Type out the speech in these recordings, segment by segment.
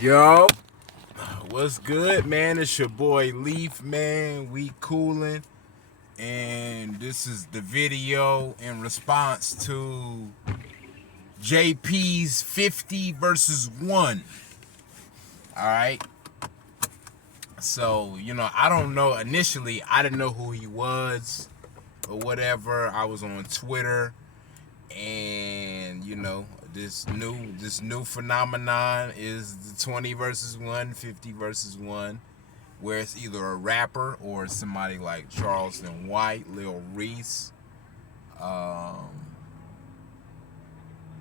Yo, what's good, man? It's your boy Leaf, man. We coolin', and this is the video in response to JP's 50 versus 1. All right. So, I don't know. Initially, I didn't know who he was or whatever. I was on Twitter, and this new phenomenon is the 20 versus 1, 50 versus 1, where it's either a rapper or somebody like Charleston White, Lil Reese,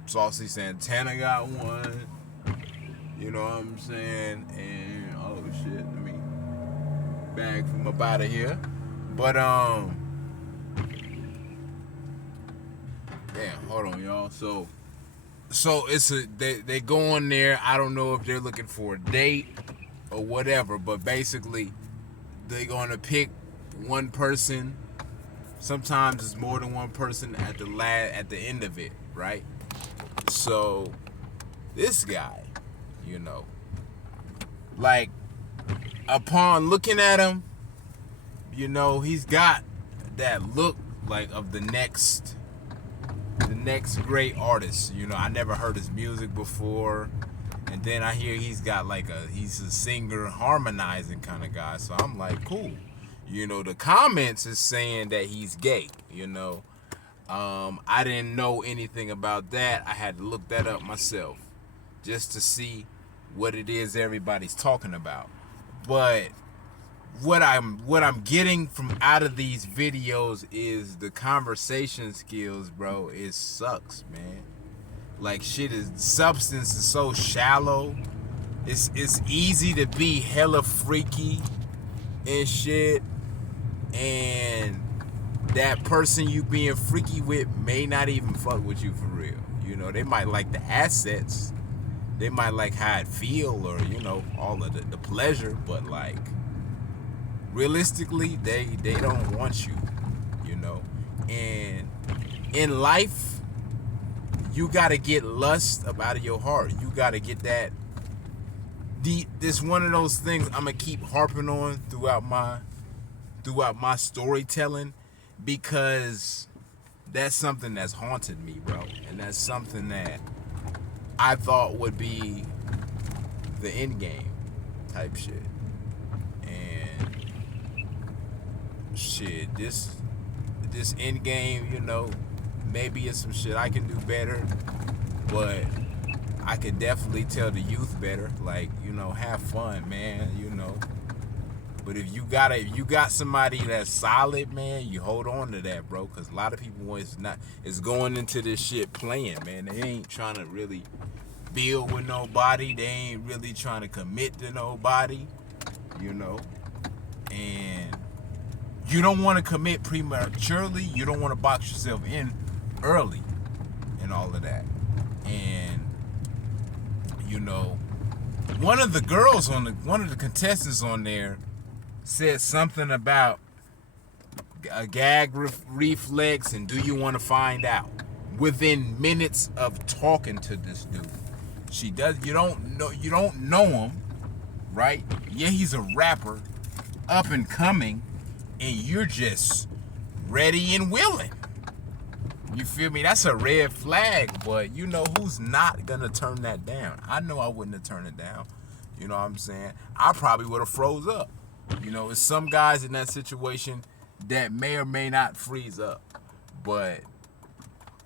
Saucy Santana got one. You know what I'm saying? And oh shit, let me bag from up out of here. But damn, hold on, y'all. So it's they go on there. I don't know if they're looking for a date or whatever, but basically they're gonna pick one person. Sometimes it's more than one person at the end of it, right? So this guy, like upon looking at him, he's got that look like of the next great artist. I never heard his music before, and then I hear he's a singer harmonizing kind of guy, so I'm like, cool. The comments is saying that he's gay. I didn't know anything about that. I had to look that up myself just to see what it is everybody's talking about. But what I'm getting from out of these videos is the conversation skills, bro. It sucks, man. Like substance is so shallow. It's easy to be hella freaky and shit, and that person you being freaky with may not even fuck with you for real. They might like the assets, they might like how it feel, or all of the pleasure, but like realistically they don't want you. And in life you gotta get lust up out of your heart. You gotta get that. This one of those things I'm gonna keep harping on throughout my storytelling, because that's something that's haunted me, bro, and that's something that I thought would be the end game type shit. And shit, this end game, maybe it's some shit I can do better, but I could definitely tell the youth better. Like, have fun, man. But if you got somebody that's solid, man, you hold on to that, bro. Because a lot of people is going into this shit playing, man. They ain't trying to really build with nobody. They ain't really trying to commit to nobody, And you don't want to commit prematurely. You don't want to box yourself in early and all of that. And one of the contestants on there said something about a gag reflex, and do you want to find out? Within minutes of talking to this dude, you don't know him, right? Yeah, he's a rapper, up and coming, and you're just ready and willing. You feel me? That's a red flag, but who's not gonna turn that down? I know I wouldn't have turned it down. You know what I'm saying? I probably would have froze up. It's some guys in that situation that may or may not freeze up. But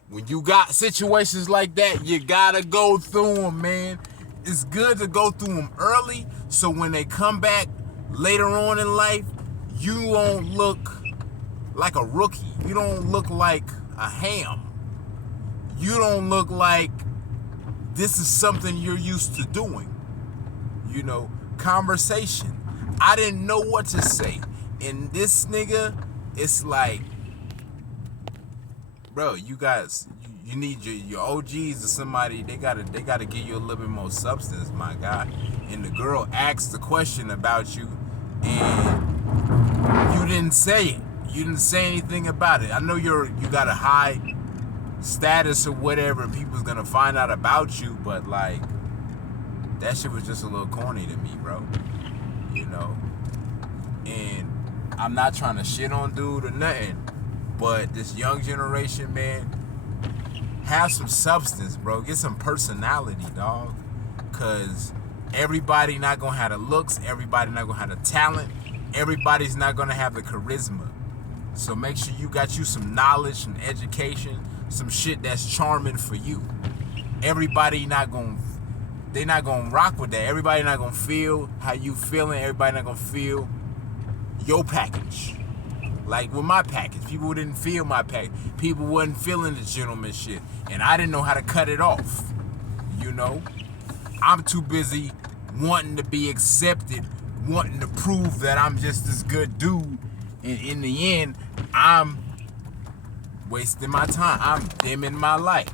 when you got situations like that, you gotta go through them, man. It's good to go through them early, so when they come back later on in life, you won't look like a rookie. You don't look like a ham. You don't look like this is something you're used to doing. Conversation. I didn't know what to say. And this nigga, it's like, bro, you guys, you need your OGs or somebody. They gotta give you a little bit more substance, my guy. And the girl asked the question about you, and you didn't say it. You didn't say anything about it. I know you got a high status or whatever, and people's gonna find out about you, but like, that shit was just a little corny to me, bro. You know? And I'm not trying to shit on dude or nothing, but this young generation, man, have some substance, bro. Get some personality, dog. Cause everybody not gonna have the looks, everybody not gonna have the talent, everybody's not gonna have the charisma. So make sure you got you some knowledge, some education, some shit that's charming for you. Everybody not gonna, they not gonna rock with that. Everybody not gonna feel how you feeling. Everybody not gonna feel your package. Like with my package, people didn't feel my package. People wasn't feeling the gentleman shit, and I didn't know how to cut it off. You know, I'm too busy wanting to be accepted, wanting to prove that I'm just this good dude. And in the end, I'm wasting my time. I'm dimming my light.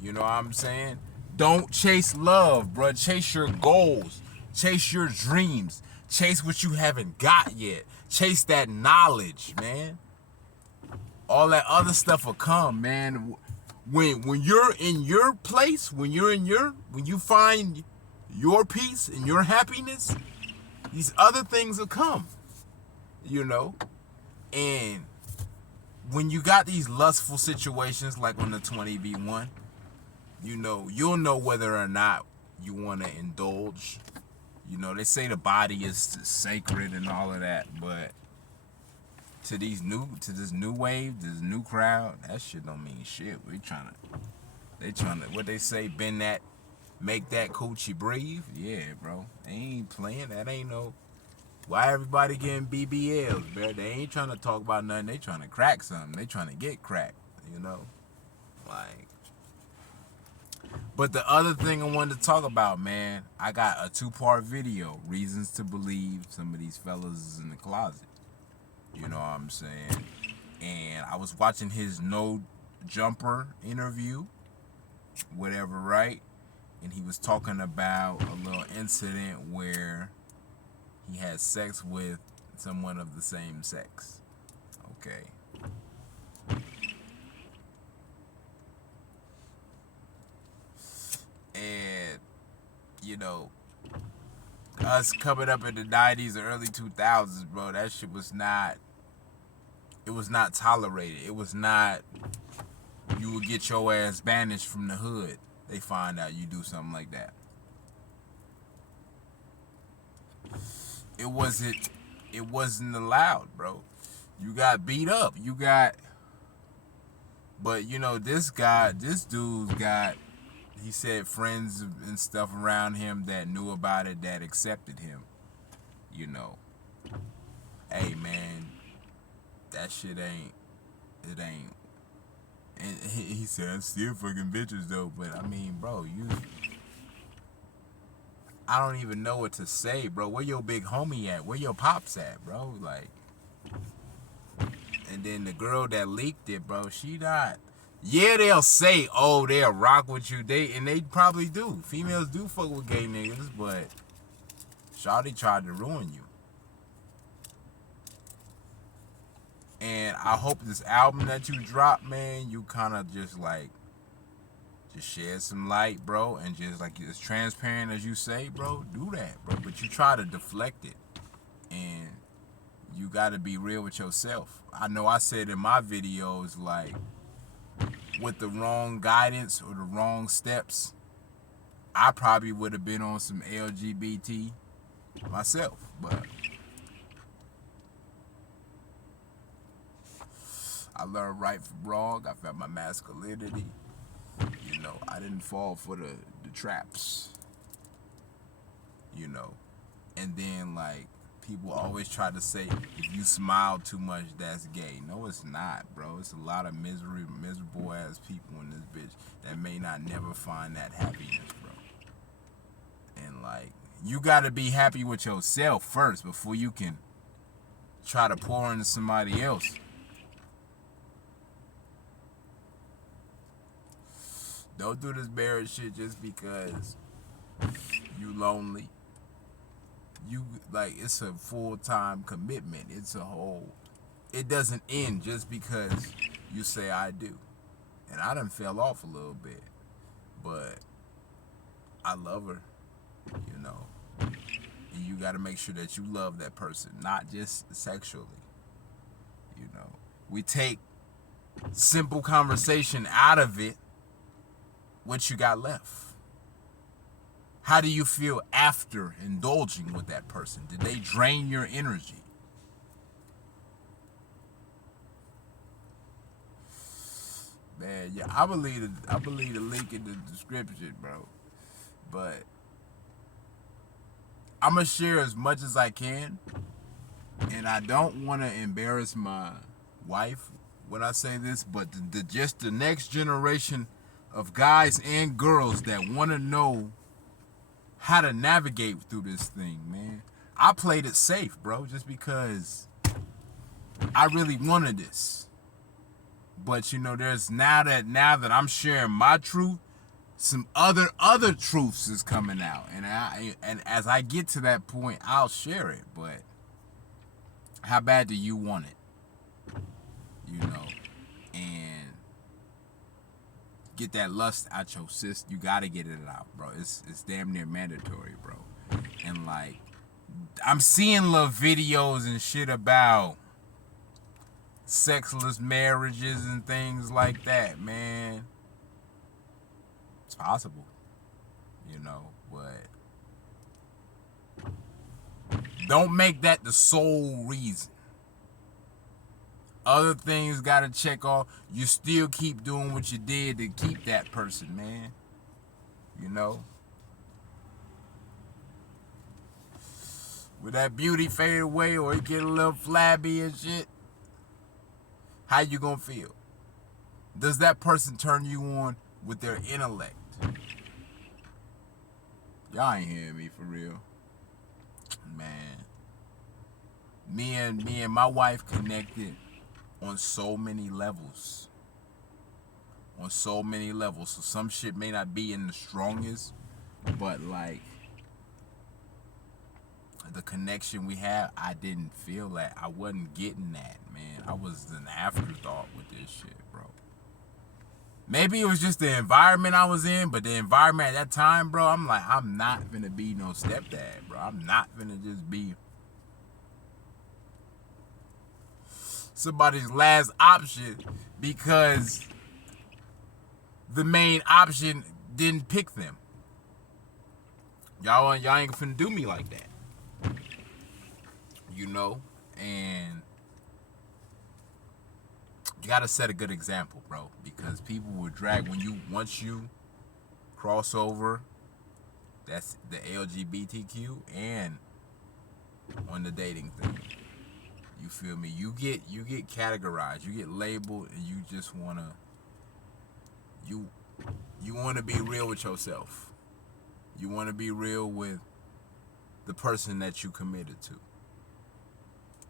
You know what I'm saying? Don't chase love, bro. Chase your goals. Chase your dreams. Chase what you haven't got yet. Chase that knowledge, man. All that other stuff will come, man. When you're in your place, when you find your peace and your happiness, these other things will come. You know? And when you got these lustful situations like on the 20v1, you know, you'll know whether or not you want to indulge. You know, they say the body is sacred and all of that, but to this new wave, this new crowd, that shit don't mean shit. They trying to, what they say, bend that, make that coochie breathe. Yeah, bro, they ain't playing. That ain't no. Why everybody getting BBLs, bro? They ain't trying to talk about nothing. They trying to crack something. They trying to get cracked. You know, like. But the other thing I wanted to talk about, man, I got a 2-part video, reasons to believe some of these fellas is in the closet. You know what I'm saying? And I was watching his No Jumper interview, whatever, right? And he was talking about a little incident where he had sex with someone of the same sex. Okay. And, you know, us coming up in the 90s or early 2000s, bro, that shit was not, it was not tolerated. It was not, you would get your ass banished from the hood. They find out you do something like that. It wasn't allowed, bro. You got beat up. But you know, this dude's got, he said friends and stuff around him that knew about it, that accepted him. You know, hey man, that shit ain't. And he said, I'm still fucking bitches though. But I mean, bro, I don't even know what to say, bro. Where your big homie at? Where your pops at, bro? Like, and then the girl that leaked it, bro, she not. Yeah, they'll say, oh, they'll rock with you. And they probably do. Females do fuck with gay niggas, but shawty tried to ruin you. And I hope this album that you drop, man, you kind of just like, just shed some light, bro, and just like as transparent as you say, bro, do that, bro. But you try to deflect it, and you got to be real with yourself. I know I said in my videos, like, with the wrong guidance or the wrong steps, I probably would have been on some LGBT myself, but I learned right from wrong. I found my masculinity. You know, I didn't fall for the traps. You know, and then like people always try to say if you smile too much, that's gay. No, it's not, bro. It's a lot of miserable ass people in this bitch that may not never find that happiness, bro. And like, you gotta be happy with yourself first before you can try to pour into somebody else. Don't do this marriage shit just because you lonely. You like, it's a full-time commitment. It's a whole, it doesn't end just because you say I do. And I done fell off a little bit, but I love her. you know. And you got to make sure that you love that person, not just sexually, you know. We take simple conversation out of it. What you got left? How do you feel after indulging with that person? Did they drain your energy? Man, yeah, I believe the link in the description, bro. But I'm gonna share as much as I can, and I don't want to embarrass my wife when I say this, but just the next generation of guys and girls that want to know how to navigate through this thing, man. I played it safe, bro, just because I really wanted this. But you know, there's now that I'm sharing my truth, some other truths is coming out, and as I get to that point, I'll share it. But how bad do you want it? You know, and get that lust out your system. You gotta get it out, bro. It's damn near mandatory, bro. And like, I'm seeing little videos and shit about sexless marriages and things like that, man. It's possible, you know, but don't make that the sole reason. Other things gotta check off. You still keep doing what you did to keep that person, man. You know? With that beauty fade away or it get a little flabby and shit, how you gonna feel? Does that person turn you on with their intellect? Y'all ain't hearing me for real. Man. Me and my wife connected on so many levels. On so many levels. So some shit may not be in the strongest, but like the connection we had, I didn't feel that. I wasn't getting that, man. I was an afterthought with this shit, bro. Maybe it was just the environment I was in, but the environment at that time, bro, I'm like, I'm not gonna be no stepdad, bro. I'm not gonna just be somebody's last option because the main option didn't pick them. Y'all ain't finna do me like that. You know? And you gotta set a good example, bro. Because people will drag once you cross over, that's the LGBTQ and on the dating thing. You feel me? You get categorized, you get labeled, and you just wanna you wanna be real with yourself. You wanna be real with the person that you committed to.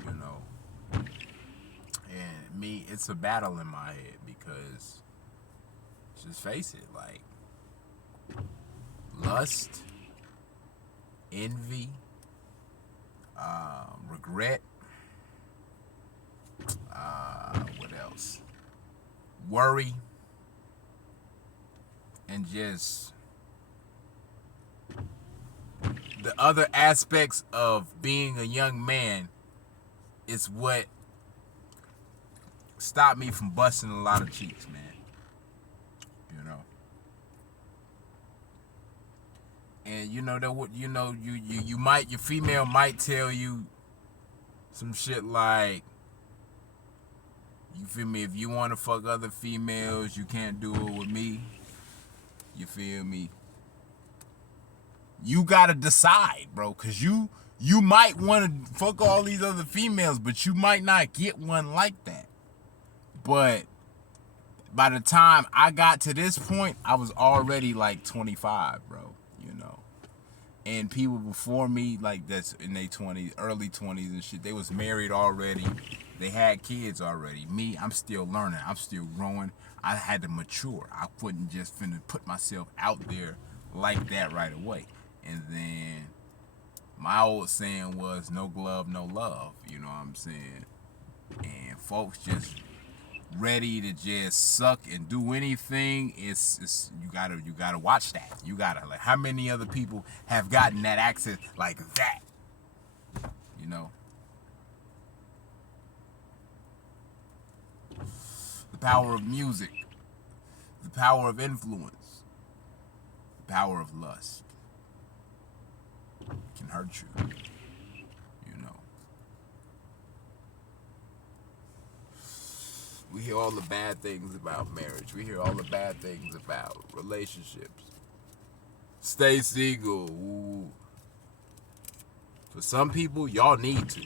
You know. And me, it's a battle in my head because just face it, like lust, envy, regret, what else? Worry, and just the other aspects of being a young man is what stopped me from busting a lot of cheeks, man. You know. And you know that what you might, your female might tell you some shit like, you feel me, if you want to fuck other females, you can't do it with me. You feel me? You gotta decide, bro, cause you might want to fuck all these other females, but you might not get one like that. But by the time I got to this point, I was already like 25, bro, you know. And people before me, like that's in their 20s, early 20s and shit, they was married already. They had kids already. Me, I'm still learning. I'm still growing. I had to mature. I couldn't just finna put myself out there like that right away. And then my old saying was, no glove, no love. You know what I'm saying? And folks just ready to just suck and do anything, it's you gotta watch that. You gotta, like, how many other people have gotten that access like that? You know? The power of music, the power of influence, the power of lust. It can hurt you. You know. We hear all the bad things about marriage. We hear all the bad things about relationships. Stay single. Ooh. For some people, y'all need to.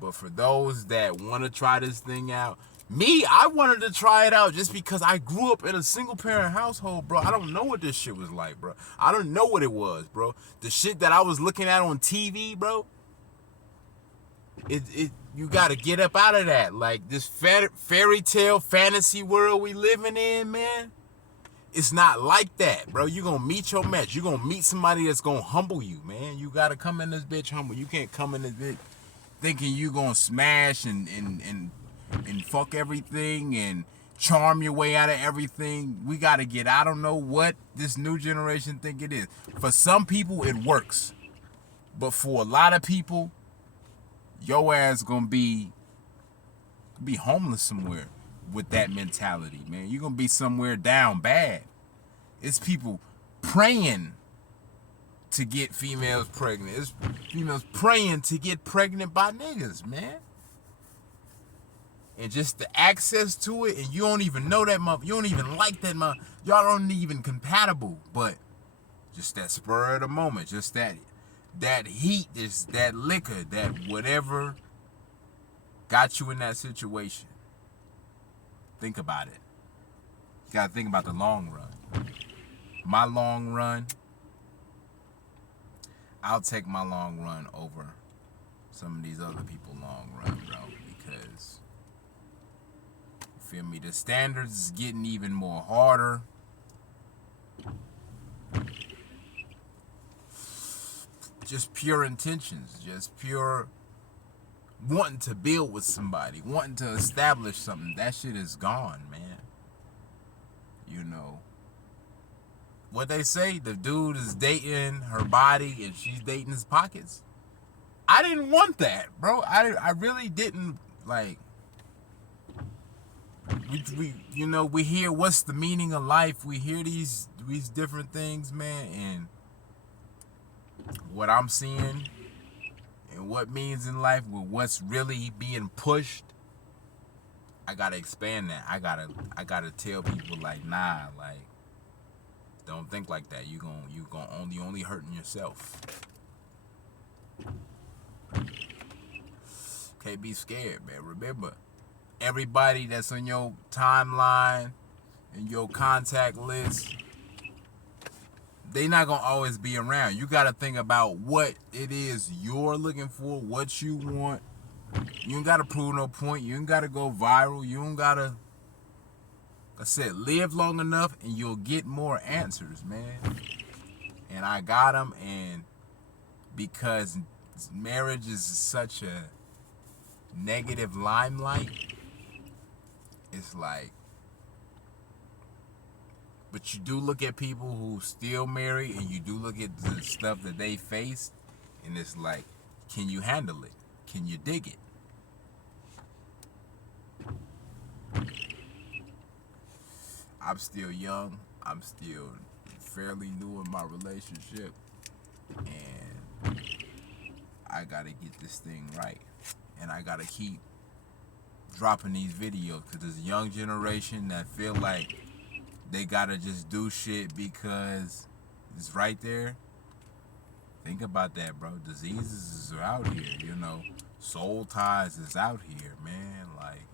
But for those that want to try this thing out, me, I wanted to try it out just because I grew up in a single parent household, bro. I don't know what this shit was like, bro. I don't know what it was, bro. The shit that I was looking at on TV, bro. You gotta get up out of that. Like, this fairy tale fantasy world we living in, man. It's not like that, bro. You gonna meet your match. You gonna meet somebody that's gonna humble you, man. You gotta come in this bitch humble. You can't come in this bitch thinking you gonna smash and fuck everything and charm your way out of everything. We gotta get, I don't know what this new generation think it is. For some people, it works. But for a lot of people, your ass gonna be homeless somewhere with that mentality, man. You're gonna be somewhere down bad. It's people praying to get females pregnant. It's females praying to get pregnant by niggas, man. And just the access to it, and you don't even know that mother, you don't even like that mother, y'all aren't even compatible, but just that spur of the moment, just that heat, that liquor, that whatever got you in that situation. Think about it. You gotta think about the long run. My long run, I'll take my long run over some of these other people long run, bro, because, you feel me, the standards is getting even more harder. Just pure intentions, just pure wanting to build with somebody, wanting to establish something. That shit is gone, man. You know what they say, the dude is dating her body and she's dating his pockets. I didn't want that, bro. I really didn't. Like, we hear what's the meaning of life. We hear these different things, man, and what I'm seeing and what means in life with what's really being pushed, I gotta expand that. I gotta tell people, like, nah, like, don't think like that. You gonna only hurting yourself. Can't be scared, man. Remember, everybody that's on your timeline and your contact list, they not gonna always be around. You gotta think about what it is you're looking for, what you want. You ain't gotta prove no point. You ain't gotta go viral. You ain't gotta, like I said, live long enough and you'll get more answers, man. And I got them, and because marriage is such a negative limelight, it's like, but you do look at people who still married, and you do look at the stuff that they faced, and it's like, can you handle it? Can you dig it? I'm still young. I'm still fairly new in my relationship, and I gotta get this thing right, and I gotta keep dropping these videos, because there's a young generation that feel like they gotta just do shit because it's right there. Think about that, bro. Diseases are out here, you know. Soul ties is out here, man. Like,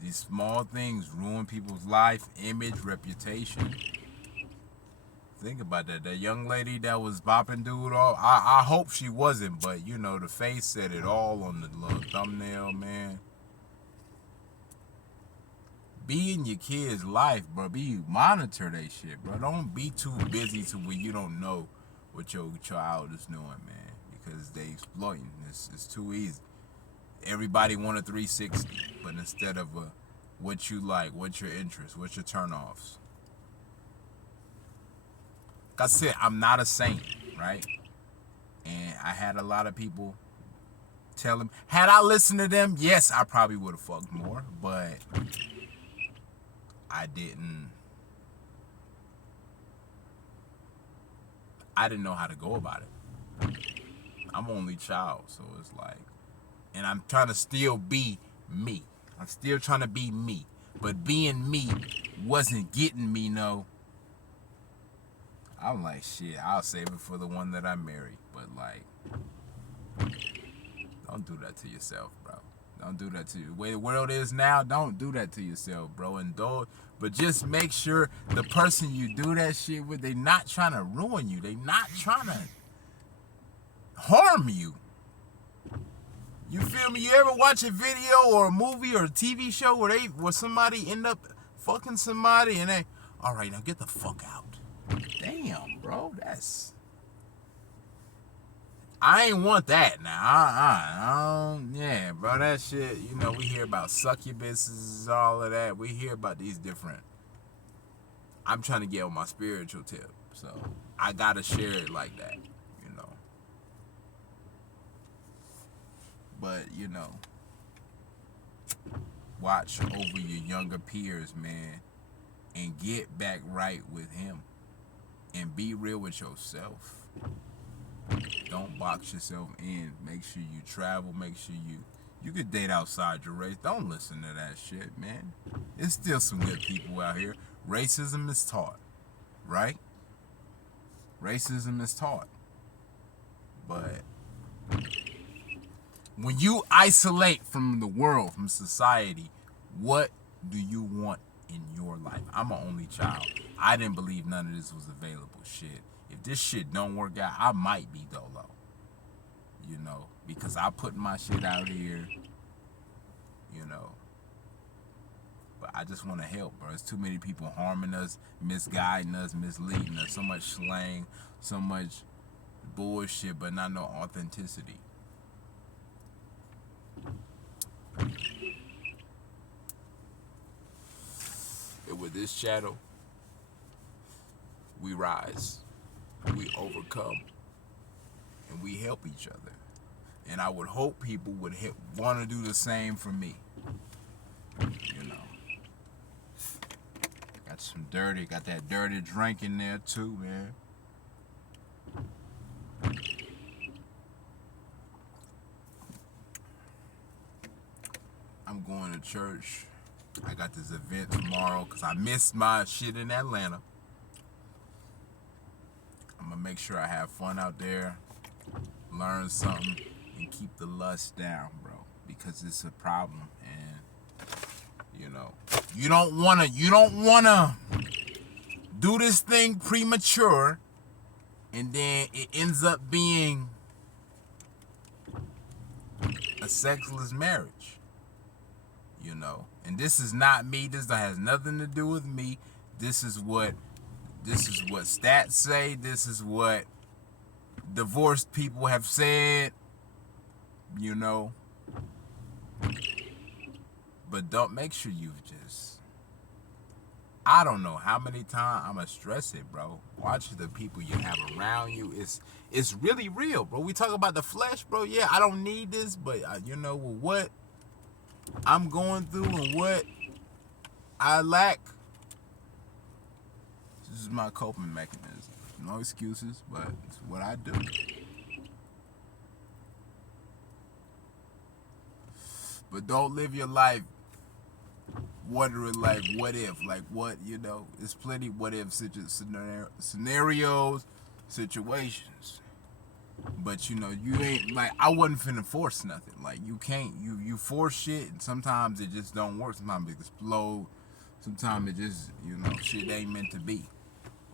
these small things ruin people's life, image, reputation. Think about that. That young lady that was bopping dude off, I hope she wasn't, but, you know, the face said it all on the little thumbnail, man. Be in your kid's life, bro. Monitor that shit, bro. Don't be too busy to where you don't know what your child is doing, man. Because they exploiting. It's too easy. Everybody want a 360, but instead of a what you like, what's your interest, what's your turnoffs. Like I said, I'm not a saint, right? And I had a lot of people tell him, had I listened to them, yes, I probably would have fucked more, but I didn't know how to go about it. I'm only child, so it's like, and I'm trying to still be me. I'm still trying to be me, but being me wasn't getting me no. I'm like, shit, I'll save it for the one that I marry, but like, don't do that to yourself, bro. Don't do that to you. The way the world is now, don't do that to yourself, bro. Indulge, but just make sure the person you do that shit with, they not trying to ruin you. They not trying to harm you. You feel me? You ever watch a video or a movie or a TV show where somebody end up fucking somebody and they, all right, now get the fuck out. Damn, bro, I ain't want that now. Yeah, bro, that shit, you know, we hear about succubuses, all of that. We hear about these different. I'm trying to get on my spiritual tip, so I gotta share it like that, you know. But, you know, watch over your younger peers, man, and get back right with him. And be real with yourself. Don't box yourself in. Make sure you travel. Make sure you could date outside your race. Don't listen to that shit, man. There's still some good people out here. Racism is taught, right? Racism is taught. But when you isolate from the world, from society, what do you want in your life? I'm an only child. I didn't believe none of this was available. Shit. If this shit don't work out, I might be dolo. You know, because I put my shit out here, you know. But I just want to help, bro. There's too many people harming us, misguiding us, misleading us. So much slang, so much bullshit, but not no authenticity. And with this channel, we rise, we overcome, and we help each other. And I would hope people would want to do the same for me. You know. Got that dirty drink in there too, man. I'm going to church. I got this event tomorrow because I missed my shit in Atlanta. I'm going to make sure I have fun out there, learn something, and keep the lust down, bro, because it's a problem. And, you know, you don't want to do this thing premature, and then it ends up being a sexless marriage, you know. And this is not me. This has nothing to do with me. This is what stats say. This is what divorced people have said, you know. But don't, make sure you just, I don't know how many times I'm gonna stress it, bro. Watch the people you have around you. It's really real, bro. We talk about the flesh, bro. Yeah, I don't need this, but you know, with what I'm going through and what I lack, this is my coping mechanism. No excuses, but it's what I do. But don't live your life wondering, like, what if, like, what, you know. There's plenty what if scenarios, situations. But, you know, you ain't, like, I wasn't finna force nothing. Like, you can't, you force shit, and sometimes it just don't work. Sometimes it explode. Sometimes it just, you know, shit ain't meant to be.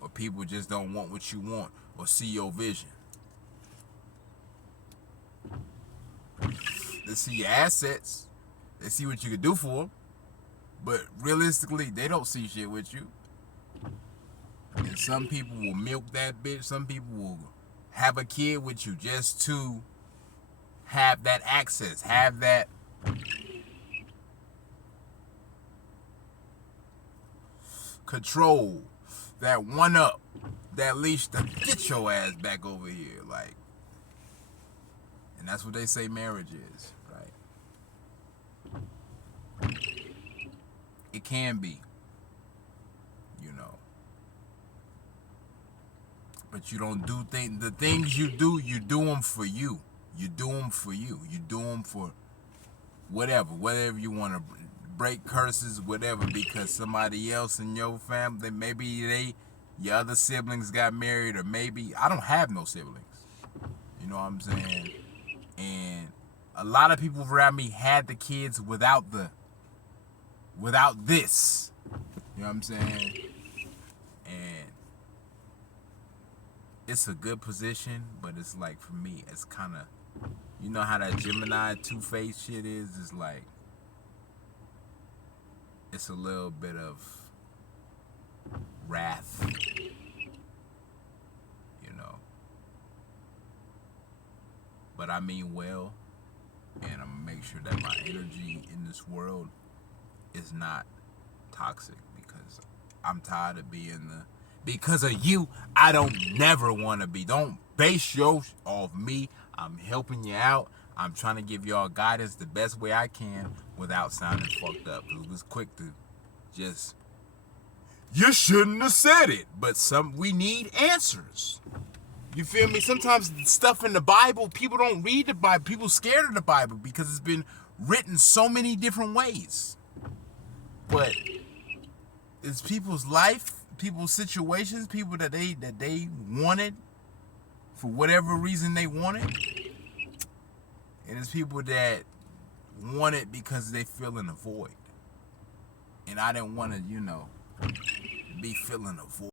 Or people just don't want what you want or see your vision. They see your assets. They see what you can do for them. But realistically, they don't see shit with you. And some people will milk that bitch. Some people will have a kid with you just to have that access, have that control, that one up, that leash to get your ass back over here. Like, and that's what they say marriage is, right? It can be, you know. But you don't do things. The things you do them for you. You do them for you. You do them for whatever you want to break curses, whatever, because somebody else in your family, maybe your other siblings got married, or maybe, I don't have no siblings. You know what I'm saying? And a lot of people around me had the kids without this. You know what I'm saying? And it's a good position, but it's like, for me, it's kind of, you know how that Gemini two-faced shit is? It's like, it's a little bit of wrath, you know. But I mean well, and I'm gonna make sure that my energy in this world is not toxic, because I'm tired of being because of you, I don't never want to be. Don't base your off me. I'm helping you out. I'm trying to give y'all guidance the best way I can without sounding fucked up. It was quick to just, you shouldn't have said it. But we need answers. You feel me? Sometimes stuff in the Bible, people don't read the Bible. People scared of the Bible because it's been written so many different ways. But it's people's life, people's situations, people that they wanted for whatever reason they wanted. And it's people that want it because they feel in a void. And I didn't want to, be filling a void.